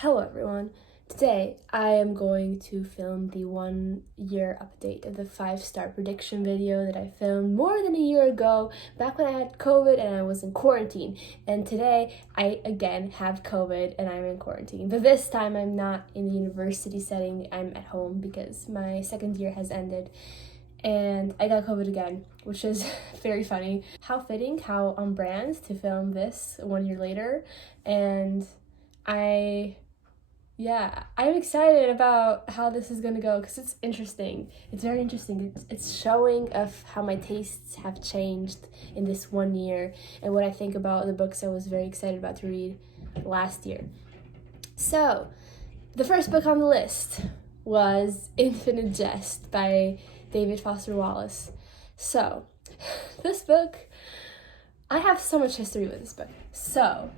Hello everyone. Today I am going to film the 1 year update of the 5-star prediction video that I filmed more than a year ago, back when I had COVID and I was in quarantine. And today I again have COVID and I'm in quarantine. But this time I'm not in the university setting, I'm at home because my second year has ended. And I got COVID again, which is very funny. How fitting, how on brand to film this 1 year later. And I'm excited about how this is gonna go because it's interesting. It's very interesting. It's showing of how my tastes have changed in this 1 year and what I think about the books I was very excited about to read last year. So, the first book on the list was Infinite Jest by David Foster Wallace. So, this book, I have so much history with this book. So,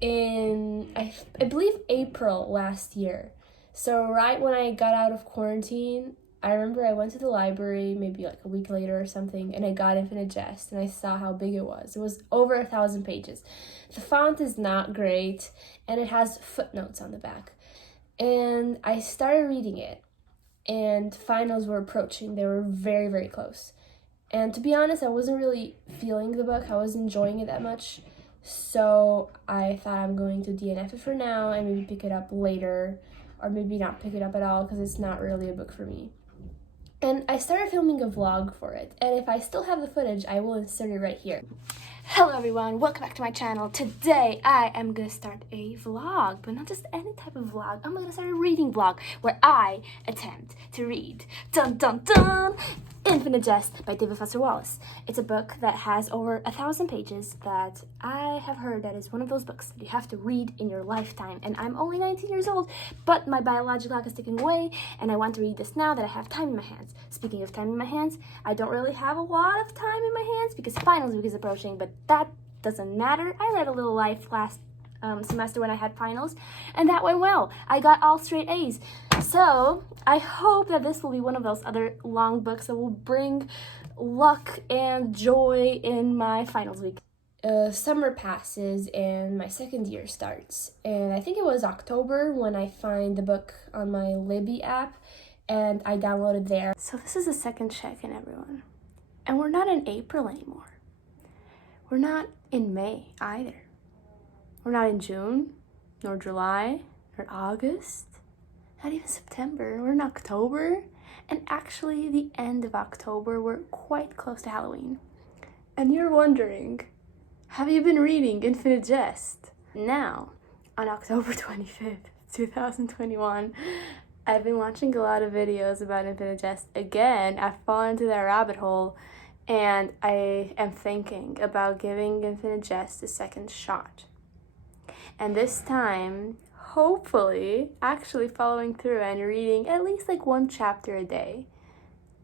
in I believe April last year. So right when I got out of quarantine, I remember I went to the library maybe like a week later or something, and I got Infinite Jest and I saw how big it was. It was over 1,000 pages. The font is not great and it has footnotes on the back. And I started reading it and finals were approaching. They were very, very close. And to be honest, I wasn't really feeling the book. I wasn't enjoying it that much. So I thought I'm going to DNF it for now and maybe pick it up later, or maybe not pick it up at all because it's not really a book for me. And I started filming a vlog for it, and if I still have the footage, I will insert it right here. Hello everyone, welcome back to my channel. Today I am gonna start a vlog, but not just any type of vlog. I'm gonna start a reading vlog where I attempt to read dun dun dun Infinite Jest by David Foster Wallace. It's a book that has over 1,000 pages that I have heard that is one of those books that you have to read in your lifetime. And I'm only 19 years old, but my biological clock is ticking away and I want to read this now that I have time in my hands. Speaking of time in my hands, I don't really have a lot of time in my hands because finals week is approaching, but that doesn't matter. I read a little life last semester when I had finals, and that went well. I got all straight A's. So I hope that this will be one of those other long books that will bring luck and joy in my finals week. Summer passes and my second year starts, and I think it was October when I find the book on my Libby app and I downloaded there. So this is the second check-in, everyone, and we're not in April anymore. We're not in May either. We're not in June, nor July, nor August, not even September. We're in October, and actually the end of October. We're quite close to Halloween. And you're wondering, have you been reading Infinite Jest? Now, on October 25th, 2021, I've been watching a lot of videos about Infinite Jest. Again, I've fallen into that rabbit hole, and I am thinking about giving Infinite Jest a second shot. And this time, hopefully, actually following through and reading at least like one chapter a day.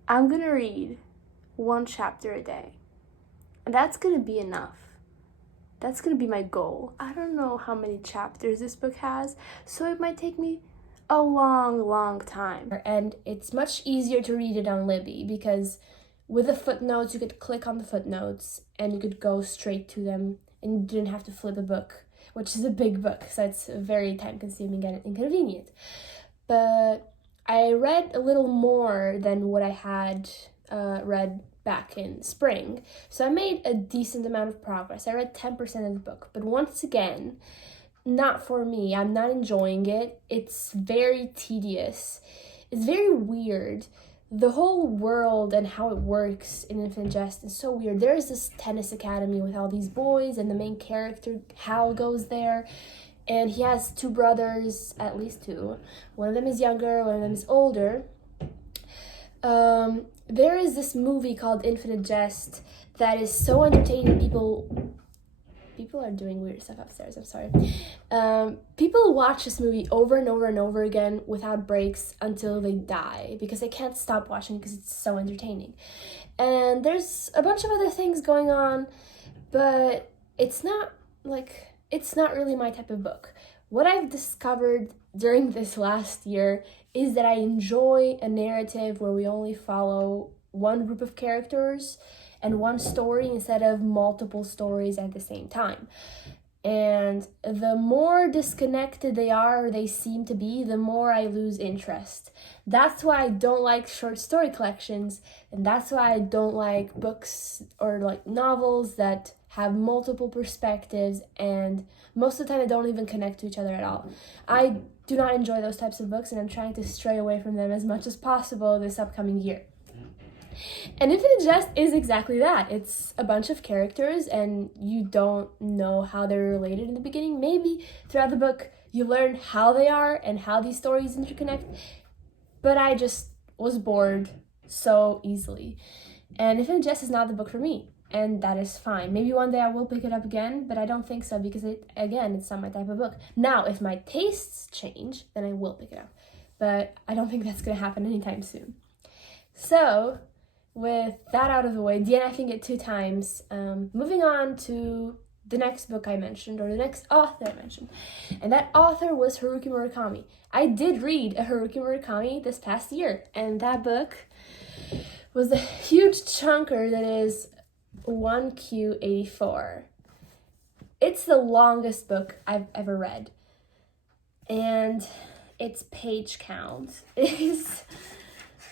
I'm gonna read one chapter a day. And that's gonna be enough. That's gonna be my goal. I don't know how many chapters this book has, so it might take me a long time. And it's much easier to read it on Libby because with the footnotes, you could click on the footnotes and you could go straight to them and you didn't have to flip a book, which is a big book, so it's very time-consuming and inconvenient. But I read a little more than what I had read back in spring, so I made a decent amount of progress. I read 10% of the book, but once again, not for me. I'm not enjoying it. It's very tedious. It's very weird. The whole world and how it works in Infinite Jest is so weird. There is this tennis academy with all these boys, and the main character, Hal, goes there, and he has two brothers, at least two. One of them is younger, one of them is older. There is this movie called Infinite Jest that is so entertaining. People are doing weird stuff upstairs, I'm sorry. People watch this movie over and over and over again without breaks until they die because they can't stop watching because it's so entertaining. And there's a bunch of other things going on, but it's not really my type of book. What I've discovered during this last year is that I enjoy a narrative where we only follow one group of characters and one story instead of multiple stories at the same time. And the more disconnected they are or they seem to be, the more I lose interest. That's why I don't like short story collections, and that's why I don't like books or like novels that have multiple perspectives, and most of the time they don't even connect to each other at all. I do not enjoy those types of books, and I'm trying to stray away from them as much as possible this upcoming year. And Infinite Jest is exactly that. It's a bunch of characters and you don't know how they're related in the beginning. Maybe throughout the book you learn how they are and how these stories interconnect. But I just was bored so easily. And Infinite Jest is not the book for me. And that is fine. Maybe one day I will pick it up again, but I don't think so because it's not my type of book. Now, if my tastes change, then I will pick it up. But I don't think that's going to happen anytime soon. So, with that out of the way, DNFing it 2 times, moving on to the next book I mentioned, or the next author I mentioned. And that author was Haruki Murakami. I did read a Haruki Murakami this past year, and that book was a huge chunker that is 1Q84. It's the longest book I've ever read. And its page count is...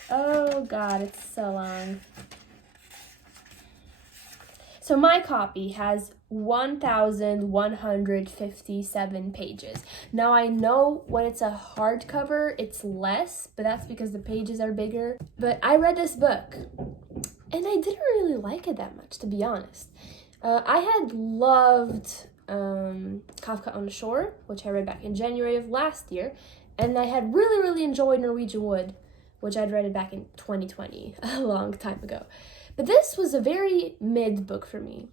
oh god, it's so long. So my copy has 1,157 pages. Now I know when it's a hardcover, it's less, but that's because the pages are bigger. But I read this book, and I didn't really like it that much, to be honest. I had loved Kafka on the Shore, which I read back in January of last year, and I had really, really enjoyed Norwegian Wood, which I'd read it back in 2020, a long time ago. But this was a very mid book for me.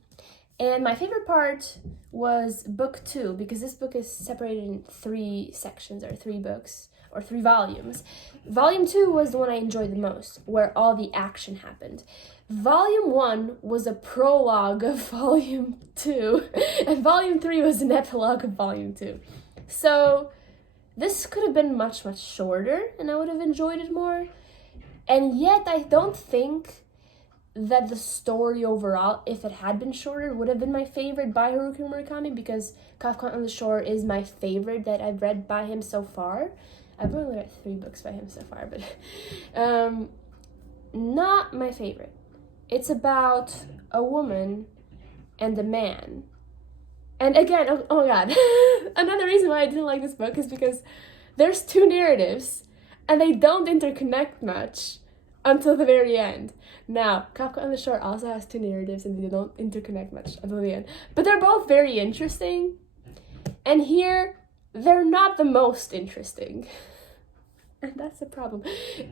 And my favorite part was book 2, because this book is separated in 3 sections, or 3 books, or 3 volumes. Volume 2 was the one I enjoyed the most, where all the action happened. Volume 1 was a prologue of Volume 2, and Volume 3 was an epilogue of Volume 2. So this could have been much, much shorter, and I would have enjoyed it more. And yet, I don't think that the story overall, if it had been shorter, would have been my favorite by Haruki Murakami, because Kafka on the Shore is my favorite that I've read by him so far. I've only read 3 books by him so far, but not my favorite. It's about a woman and a man. And again, oh my god, another reason why I didn't like this book is because there's 2 narratives, and they don't interconnect much until the very end. Now, Kafka on the Shore also has 2 narratives, and they don't interconnect much until the end. But they're both very interesting, and here, they're not the most interesting. And that's the problem.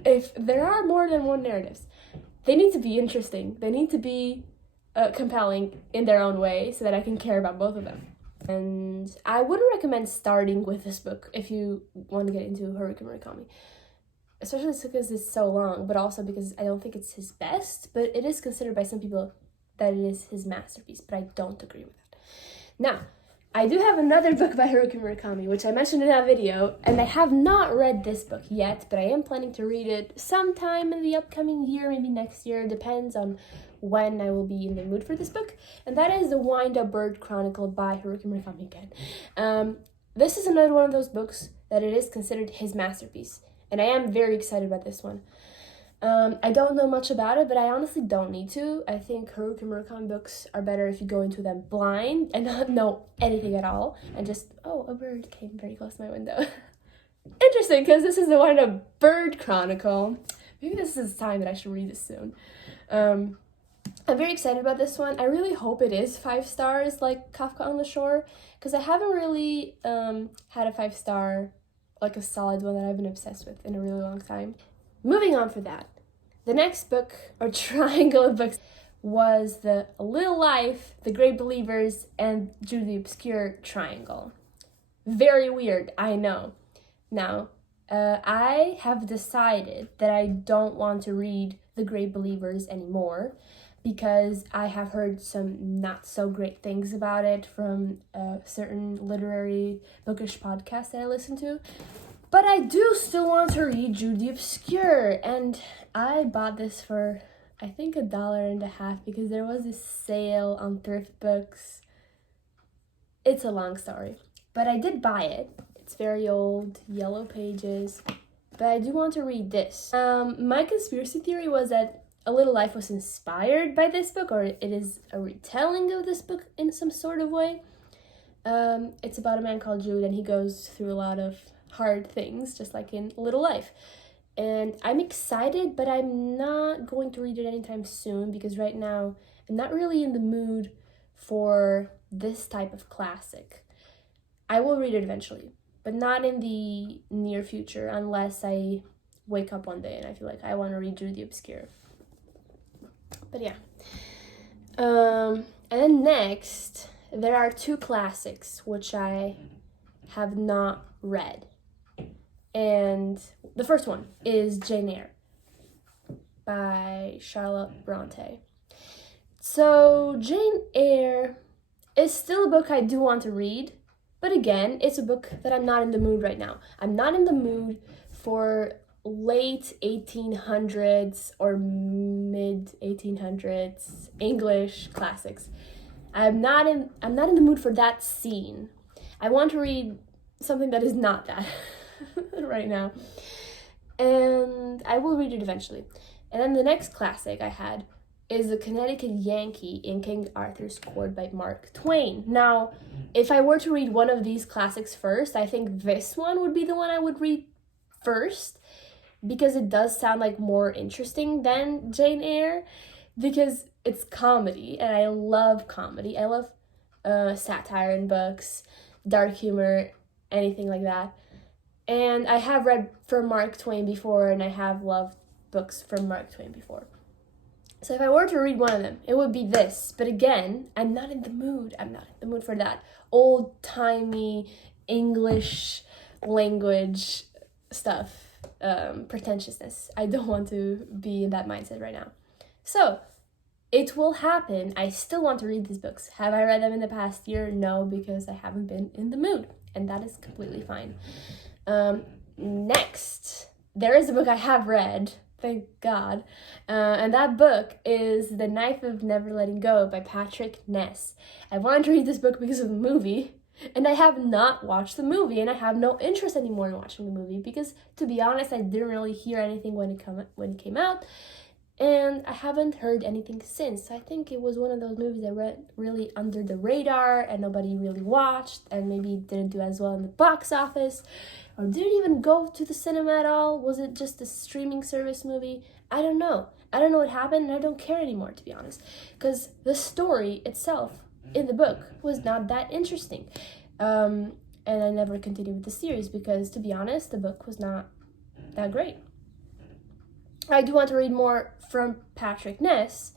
If there are more than 1 narratives, they need to be interesting. They need to be compelling in their own way so that I can care about both of them. And I wouldn't recommend starting with this book if you want to get into Haruki Murakami. Especially because it's so long, but also because I don't think it's his best, but it is considered by some people that it is his masterpiece, but I don't agree with that. Now, I do have another book by Haruki Murakami, which I mentioned in that video, and I have not read this book yet, but I am planning to read it sometime in the upcoming year, maybe next year, depends on when I will be in the mood for this book, and that is The Wind-Up Bird Chronicle by Haruki Murakami again. This is another one of those books that it is considered his masterpiece, and I am very excited about this one. I don't know much about it, but I honestly don't need to. I think Haruki Murakami books are better if you go into them blind and not know anything at all, and just, oh, a bird came very close to my window. Interesting, because this is The Wind-Up Bird Chronicle. Maybe this is the time that I should read this soon. I'm very excited about this one. I really hope it is 5 stars like Kafka on the Shore, because I haven't really had a 5-star, like a solid one that I've been obsessed with in a really long time. Moving on for that, the next book, or triangle of books, was The Little Life, The Great Believers, and Jude the Obscure triangle. Very weird, I know. Now, I have decided that I don't want to read The Great Believers anymore, because I have heard some not so great things about it from certain literary bookish podcasts that I listen to. But I do still want to read Jude the Obscure, and I bought this for, I think, $1.50 because there was this sale on thrift books. It's a long story, but I did buy it. It's very old, yellow pages, but I do want to read this. My conspiracy theory was that A Little Life was inspired by this book, or it is a retelling of this book in some sort of way. It's about a man called Jude, and he goes through a lot of hard things, just like in A Little Life. And I'm excited, but I'm not going to read it anytime soon because right now I'm not really in the mood for this type of classic. I will read it eventually, but not in the near future unless I wake up one day and I feel like I want to read Jude the Obscure. But yeah. And then next, there are two classics which I have not read. And the first one is Jane Eyre by Charlotte Bronte. So Jane Eyre is still a book I do want to read, but again, it's a book that I'm not in the mood right now. I'm not in the mood for late 1800s or mid 1800s English classics. I'm not in the mood for that scene. I want to read something that is not that right now. And I will read it eventually. And then the next classic I had is The Connecticut Yankee in King Arthur's Court by Mark Twain. Now, if I were to read one of these classics first, I think this one would be the one I would read first because it does sound like more interesting than Jane Eyre because it's comedy and I love comedy. I love satire in books, dark humor, anything like that. And I have read from Mark Twain before and I have loved books from Mark Twain before. So if I were to read one of them, it would be this. But again, I'm not in the mood. I'm not in the mood for that old-timey English language stuff, pretentiousness. I don't want to be in that mindset right now. So it will happen. I still want to read these books. Have I read them in the past year? No, because I haven't been in the mood. And that is completely fine. Next, there is a book I have read. Thank God. And that book is The Knife of Never Letting Go by Patrick Ness. I wanted to read this book because of the movie, and I have not watched the movie, and I have no interest anymore in watching the movie because, to be honest, I didn't really hear anything when it came out, and I haven't heard anything since. So I think it was one of those movies that went really under the radar and nobody really watched, and maybe didn't do as well in the box office. Or didn't even go to the cinema at all? Was it just a streaming service movie? I don't know. I don't know what happened, and I don't care anymore, to be honest. Because the story itself in the book was not that interesting. And I never continued with the series because, to be honest, the book was not that great. I do want to read more from Patrick Ness,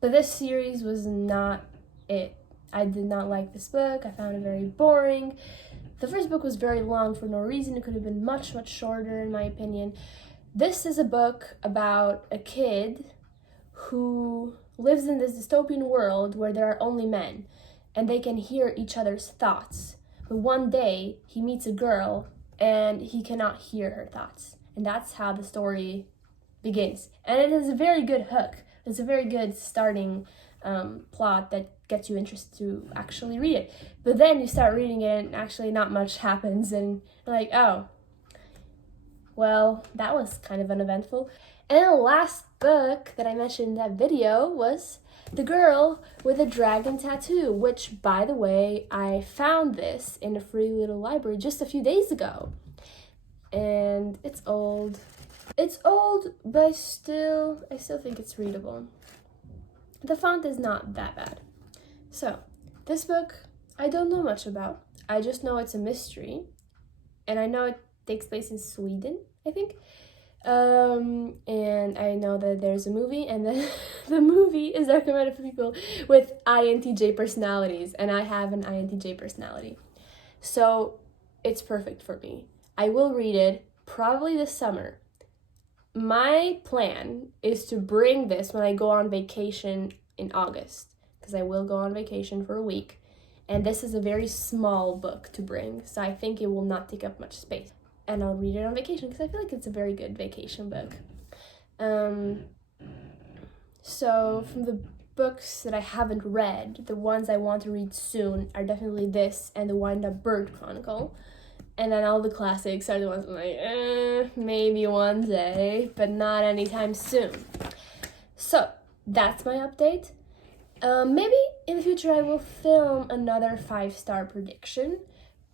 but this series was not it. I did not like this book. I found it very boring. The first book was very long for no reason. It could have been much, much shorter, in my opinion. This is a book about a kid who lives in this dystopian world where there are only men, and they can hear each other's thoughts. But one day, he meets a girl, and he cannot hear her thoughts. And that's how the story begins. And it is a very good hook. It's a very good starting plot that gets you interested to actually read it. But then you start reading it and actually not much happens and you're like, oh, well, that was kind of uneventful. And then the last book that I mentioned in that video was The Girl with a Dragon Tattoo, which, by the way, I found this in a free little library just a few days ago. And it's old. It's old, but I still think it's readable. The font is not that bad. So, this book, I don't know much about. I just know it's a mystery. And I know it takes place in Sweden, I think. And I know that there's a movie, and then the movie is recommended for people with INTJ personalities. And I have an INTJ personality. So, it's perfect for me. I will read it probably this summer. My plan is to bring this when I go on vacation in August, because I will go on vacation for a week, and this is a very small book to bring, so I think it will not take up much space, and I'll read it on vacation because I feel like it's a very good vacation book. So from the books that I haven't read, the ones I want to read soon, are definitely this and The Wind Up Bird Chronicle. And then all the classics are the ones I'm like, maybe one day, but not anytime soon. So, that's my update. Maybe in the future I will film another 5-star prediction.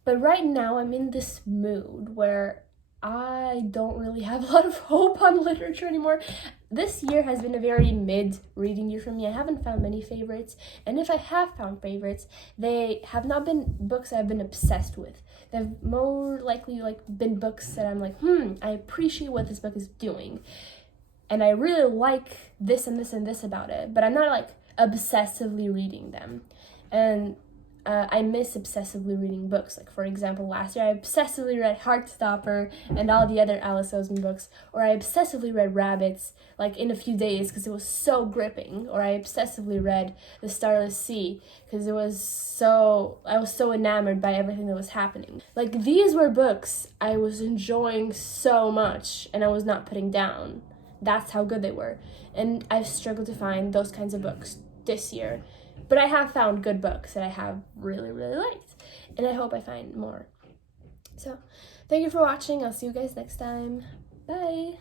But right now I'm in this mood where I don't really have a lot of hope on literature anymore. This year has been a very mid reading year for me. I haven't found many favorites. And if I have found favorites, they have not been books I've been obsessed with. They've more likely been books that I'm like, I appreciate what this book is doing. And I really like this and this and this about it. But I'm not obsessively reading them. And I miss obsessively reading books. Like, for example, last year I obsessively read Heartstopper and all the other Alice Oseman books. Or I obsessively read Rabbits, in a few days because it was so gripping. Or I obsessively read The Starless Sea because I was so enamored by everything that was happening. These were books I was enjoying so much and I was not putting down. That's how good they were. And I've struggled to find those kinds of books this year. But I have found good books that I have really, really liked. And I hope I find more. So, thank you for watching. I'll see you guys next time. Bye!